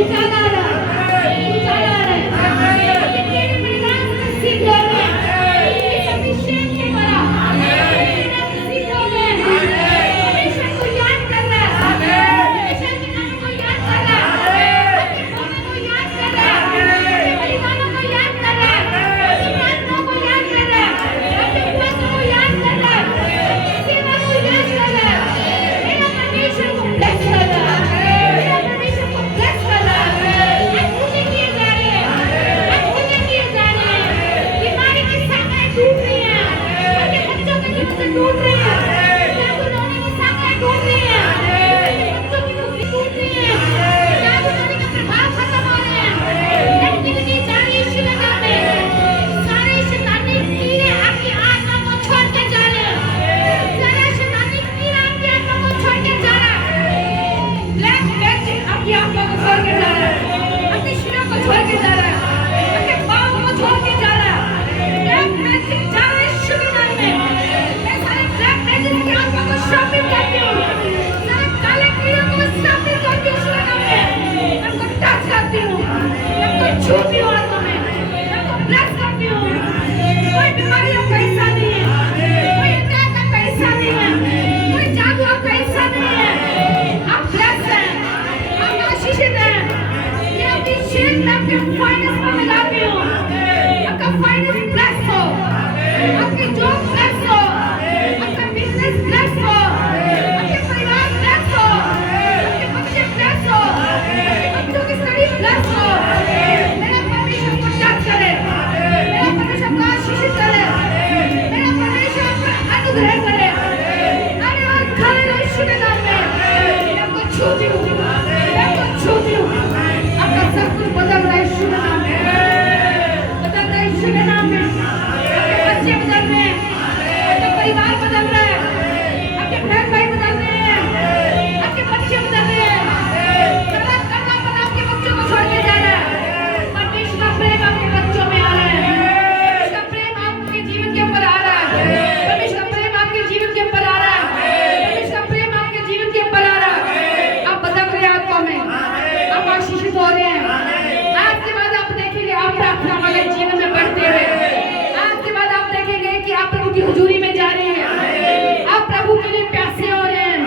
उजाला आ रहा है, उजाला आ रहा है। अभी तेरे मैदान में सीखोगे, इस अभिषेक के द्वारा तेरे सीखोगे। हमेशा को याद कर रहा है, हमेशा के नाम को याद कर रहा है, अपने कौमों को याद कर रहा है, अपने परिवारों को याद कर रहा है, अपनी प्रार्थनाओं को याद कर रहा है, अपने उपवासों को याद कर रहा है, अपनी सेवा को याद कर रहा है। मेरा परमेश्वर को ब्लेस कर रहा है, मेरा परमेश्वर को ब्लेस कर रहा है। आज पूजे किए जा रहे हैं, आज पूजे किए जा रहे हैं। बीमारी की शाखाएं टूट रही हैं, अपने बच्चों के जीवन से टूट रही हैं, जादू टोने की शाखाएं टूट रही हैं, बच्चों की मुक्ति टूट रही है, जादू टोने का प्रभाव खत्म हो रहे हैं। नेगेटिविटी जा रही है यीशु के नाम में। सारे शैतानी कीड़े आपकी आत्मा को छोड़ के जा रहे हैं, सारा शैतानी कीड़ा आपकी आत्मा को छोड़ के जा रहा है। ब्लैक मैजिक आपकी आत्मा को छोड़ के जा रहा है, अपनी शिरा को छोड़ के जा रहा है, अपने पाँव को छोड़ के जा रहा है। ब्लैक मैजिक जा रहा है यीशु के नाम में। मैं सारे ब्लैक मैजिक की आत्मा को शापित करती हूँ, सारे काले कीड़ों को शापित करती हूँ यीशु के नाम में। मैं उनको टच करती हूँ, मैं उनको छूती हूँ आत्मा में, मैं उनको ब्लेस करती हूँ। कोई बीमारी आपका हिस्सा नहीं है, कोई अटैक आपका हिस्सा नहीं है, कोई जादू आपका हिस्सा नहीं है। आप ब्लेस हैं, आप आशीषित हैं। ये आपकी शील्ड में आपके फाइनेंस में लगाती हूँ, आपका फाइनेंस ब्लेस हो, आपकी जॉब ब्लेस हो, आपका बिजनेस ब्लेस हो, आपके परिवार ब्लेस हो, आपके बच्चे ब्लेस हो, आपके बच्चों की स्टडी ब्लेस हो। मेरा परमेश्वर को टच करे, मेरा परमेश्वर को आशीषित करे, मेरा परमेश्वर पर अनुग्रह करे। अरे और खड़े रहो यीशु के नाम में। मैं आपको छूती हूँ, मैं आपको छूती हूँ। आपका सब कुछ बदल रहा है यीशु के नाम में, बदल रहा है यीशु के नाम में। आपके बच्चे बदल रहे हैं, आपका परिवार बदल रहा है, आपके बहन भाई बदल रहे हैं, आपके बच्चे बदल रहे हैं। सारा कर्मापन आपके बच्चों को छोड़ के जा रहा है। परमेश्वर का प्रेम आपके बच्चों में आ रहा है, परमेश्वर का प्रेम आपके जीवन के ऊपर आ रहा है, परमेश्वर का प्रेम आपके जीवन के ऊपर आ रहा है, परमेश्वर का प्रेम आपके जीवन के ऊपर आ रहा है। आप बदल रहे हैं आत्मा में, आप आशीषित हो रहे हैं। आज के बाद आप देखेंगे आप प्रार्थना वाले जीवन में बढ़ते हुए। आज के बाद आप देखेंगे कि आप प्रभु की हुजूरी में जा रहे हैं, आप प्रभु के लिए प्यासे हो रहे हैं,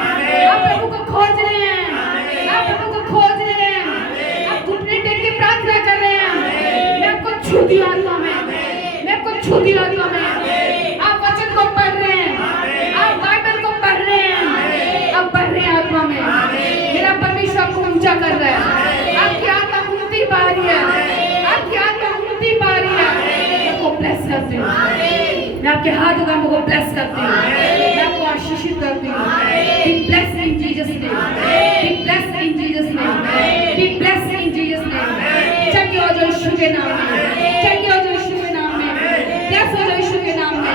आप प्रभु को खोज रहे हैं, आप प्रभु को खोज रहे हैं, आप घुटने टेक के प्रार्थना कर रहे हैं। मैं आपको छूती हूँ आत्मा में, मैं आपको छूती हूँ आत्मा में। आप वचन को पढ़ रहे हैं, आप बाइबल को पढ़ रहे हैं, आप पढ़ रहे हैं आत्मा में। मेरा परमेश्वर आपको ऊंचा कर रहा है, आपकी आत्मा उन्नति पा रही है, आपकी आत्मा उन्नति पा रही है। मैं आपको ब्लेस करती हूँ, मैं आपके हाथों का मुझको ब्लेस करती हूँ, मैं आपको आशीषित करती हूँ। Be blessed in Jesus name, be blessed in Jesus name, be blessed in Jesus name। चंगे हो जाओ यीशु के नाम में, चंगे हो जाओ यीशु के नाम में, ब्लेस हो जाओ यीशु के नाम में,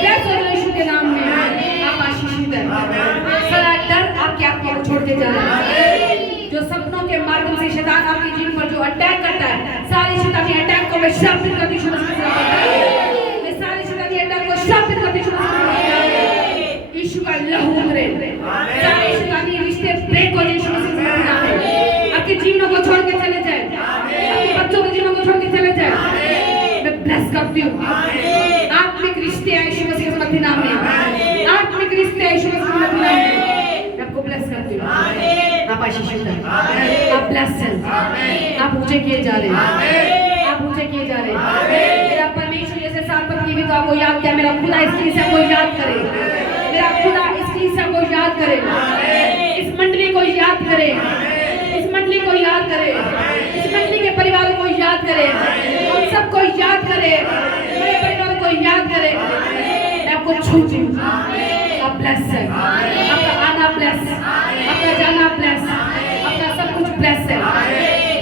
ब्लेस हो जाओ यीशु के नाम में। आप आशीषित हैं। सारा डर आपकी आत्मा को छोड़ के जा रहा है। जो सपनों के माध्यम से शैतान आपके जीवन पर जो अटैक करता है, सारी शैतानी अटैक को मैं शापित करती हूँ, मैं सारी शैतानी अटैक को शापित करती हूँ। यीशु का लहू उतरे, सारे शैतानी रिश्ते ब्रेक हो जाए यीशु मसीह के नाम में। आपके जीवनों को छोड़ के चले जाए, आपके बच्चों के जीवनों को छोड़ के चले जाए। मैं ब्लेस करती हूँ। आत्मिक रिश्ते हैं यीशु मसीह के नाम में, आत्मिक रिश्ते हैं यीशु मसीह के नाम में। मैं आपको ब्लेस करती हूँ। आप आशीषित हैं, आप ब्लेस हैं, आप ऊंचे किए जा रहे हैं, आप ऊंचे किए जा रहे हैं। मेरा परमेश्वर जैसे सार्वभौम भी तो आपको याद किया, मेरा खुदा इस कलीसिया को याद करे, मेरा खुदा इस कलीसिया को याद करे, इस मंडली को याद करे, इस मंडली को याद करे, इस मंडली के परिवारों को याद करे, हम सबको याद करे, मेरे परिवार को याद करे। मैं आपको छूती हूँ। आप ब्लेस हैं, आपका आना ब्लेस, आपका जाना ब्लेस, आपका सब कुछ ब्लेस है,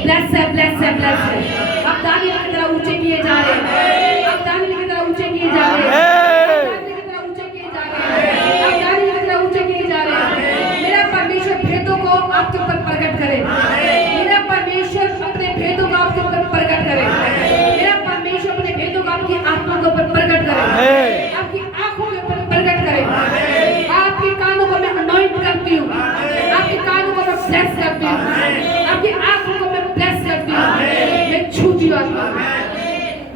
ब्लेस है, ब्लेस है, ब्लेस है। आप दानियल की तरह ऊंचे किए जा रहे हैं, आप दानियल की तरह ऊंचे किए जा रहे हैं, आप दानियल की तरह ऊंचे किए जा रहे हैं, आप दानियल की तरह ऊंचे किए जा रहे हैं। मेरा परमेश्वर भेदों को आपके ऊपर प्रकट करे, मेरा परमेश्वर अपने भेदों को आपके ऊपर प्रकट करे, मेरा परमेश्वर अपने भेदों को आपकी आत्मा के ऊपर प्रकट करे, आपकी आंखों के ऊपर प्रकट करे। आपके कानों को मैं अनॉइंट करती हूँ, आपके कानों को मैं ब्लेस करती हूँ, आपकी आंखों को मैं मैं छूती हूँ आत्मा,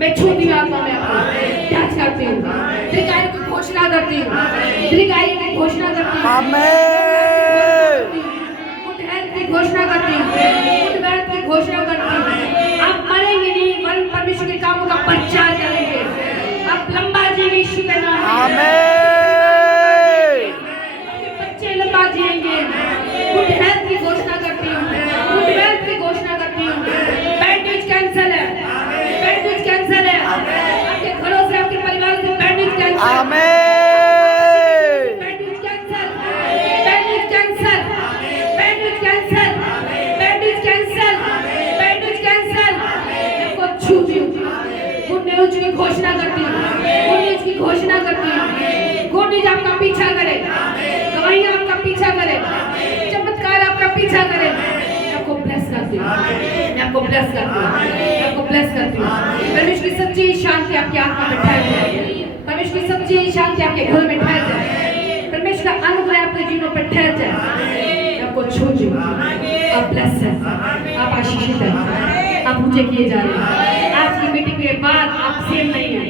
मैं छूती हूँ आत्मा में आपको टच करती हूँ, दीर्घायु की घोषणा करती हूँ, दीर्घायु की घोषणा करती हूँ, गुड हेल्थ की घोषणा करती हूँ, गुड वेल्थ की घोषणा करती हूँ। आप मरेंगे नहीं, परमेश्वर के कामों का प्रचार करेंगे, आप लंबा जीवी यीशु के नाम में, आपके बच्चे लंबा जिएंगे। गुड हेल्थ की घोषणा करती हूँ, गुड वेल्थ की घोषणा करती हूँ। बैंडेज कैंसल है, बैंडेज कैंसल है, आपके घरों से, आपके परिवार से bandage cancel, bandage cancel, bandage cancel, bandage cancel, bandage cancel, bandage cancel. आपको छूती हूँ, गुड न्यूज की घोषणा करती हूँ, गुड न्यूज की घोषणा करती हूँ। गुड न्यूज आपका पीछा करे, गवाहियां आपका पीछा करे, चमत्कार आपका पीछा करे। मैं आपको ब्लेस करती हूँ, मैं आपको ब्लेस करती हूँ, मैं आपको ब्लेस करती हूँ। परमेश्वर की सच्ची शांति आपकी आत्मा में ठहर जाए, परमेश्वर की सच्ची शांति आपके घर में ठहर जाए, परमेश्वर का अनुग्रह आपके जीवनों पर ठहर जाए। मैं आपको छूती हूँ, आप ब्लेस हैं, आप आशीषित हैं, आप ऊंचे किए जा रहे हैं। आज की मीटिंग के बाद आप सेम नहीं हैं,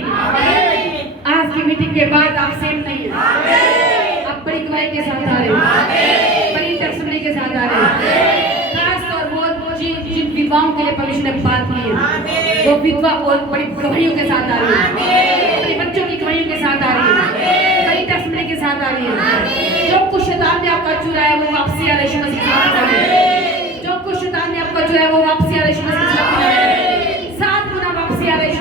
आज की मीटिंग के बाद आप सेम नहीं हैं। आप बड़ी गवाही के साथ आ रहे हैं, बड़ी टेस्टिमनी के साथ आ रहे हैं। खास तौर वो जिन विधवाओं के लिए परमेश्वर ने बात की है, वो विधवा और बड़ी गवाहियों के साथ आ रही है, अपने बच्चों की गवाहियों के साथ आ रही है, बड़ी टेस्टिमनी के साथ आ रही है। जो कुछ शैतान ने आपका चुराया वो वापसी आ रही है, जो कुछ शैतान ने आपका चुराया वो वापसी आ रही है, 7 गुना वापसी आ रही है।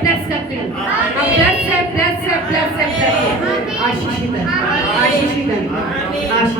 ब्लेस करते हैं, आप ब्लेस है, ब्लेस है, ब्लेस है, ब्लेस है। आशीषित है, आशीषित है, आशीषित